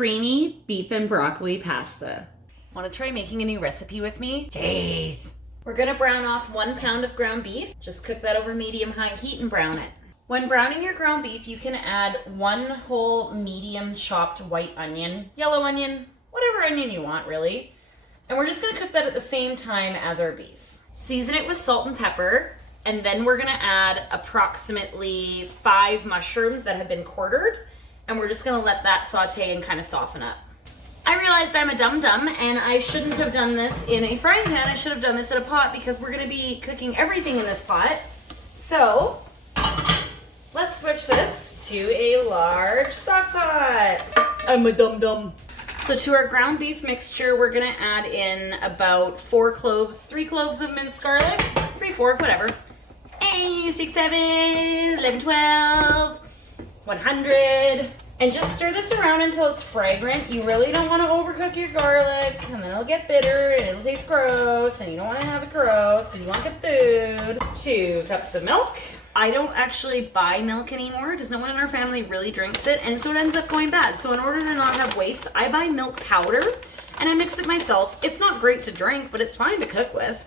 creamy beef and broccoli pasta. Want to try making a new recipe with me? Jeez. We're gonna brown off 1 pound of ground beef. Just cook that over medium-high heat and brown it. When browning your ground beef, you can add 1 whole medium chopped white onion, yellow onion, whatever onion you want really. And we're just gonna cook that at the same time as our beef. Season it with salt and pepper, and then we're gonna add approximately 5 mushrooms that have been quartered, and we're just gonna let that saute and kind of soften up. I realized I'm a dum-dum and I shouldn't have done this in a frying pan. I should have done this in a pot because we're gonna be cooking everything in this pot. So, let's switch this to a large stock pot. I'm a dum-dum. So to our ground beef mixture, we're gonna add in about 4 cloves, 3 cloves of minced garlic, 3, 4, whatever. 8, 6, 7, 11, 12, 100. And just stir this around until it's fragrant. You really don't want to overcook your garlic, and then it'll get bitter, and it'll taste gross, and you don't want to have it gross, because you want good food. 2 cups of milk. I don't actually buy milk anymore, because no one in our family really drinks it, and so it ends up going bad. So in order to not have waste, I buy milk powder, and I mix it myself. It's not great to drink, but it's fine to cook with.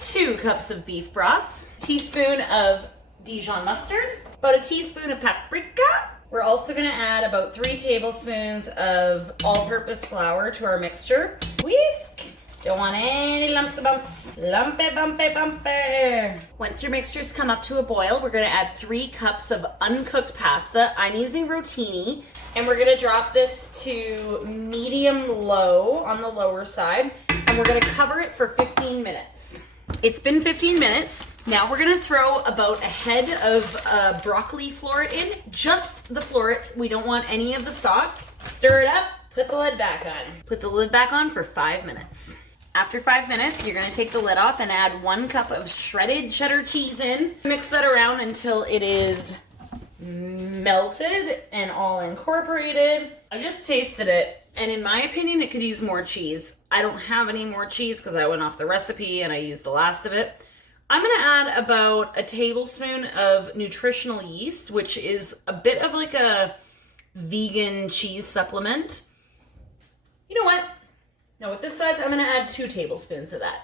2 cups of beef broth. Teaspoon of Dijon mustard. About a teaspoon of paprika. We're also gonna add about 3 tablespoons of all-purpose flour to our mixture. Whisk. Don't want any lumps of bumps. Lumpy, bumpy, bumpy. Once your mixtures come up to a boil, we're gonna add 3 cups of uncooked pasta. I'm using rotini, and we're gonna drop this to medium-low on the lower side, and we're gonna cover it for 15 minutes. It's been 15 minutes. Now we're gonna throw about a head of broccoli floret in, just the florets. We don't want any of the stalk. Stir it up, put the lid back on. Put the lid back on for 5 minutes. After 5 minutes, you're gonna take the lid off and add 1 cup of shredded cheddar cheese in. Mix that around until it is melted and all incorporated. I just tasted it, and in my opinion, it could use more cheese. I don't have any more cheese because I went off the recipe and I used the last of it. I'm gonna add about a tablespoon of nutritional yeast, which is a bit of like a vegan cheese supplement. You know what? No, with this size, I'm gonna add 2 tablespoons of that.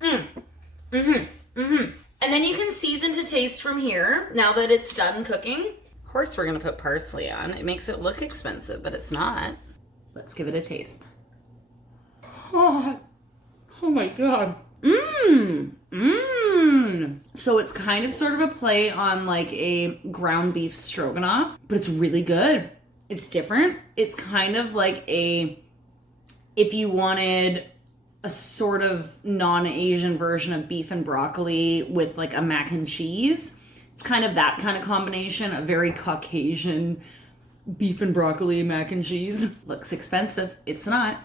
And then you can season to taste from here, now that it's done cooking. Of course, we're gonna put parsley on. It makes it look expensive, but it's not. Let's give it a taste. Oh my God. So it's kind of sort of a play on like a ground beef stroganoff, but it's really good. It's different. It's kind of like if you wanted a sort of non-Asian version of beef and broccoli with like a mac and cheese. It's kind of that kind of combination, a very Caucasian beef and broccoli mac and cheese. Looks expensive. It's not.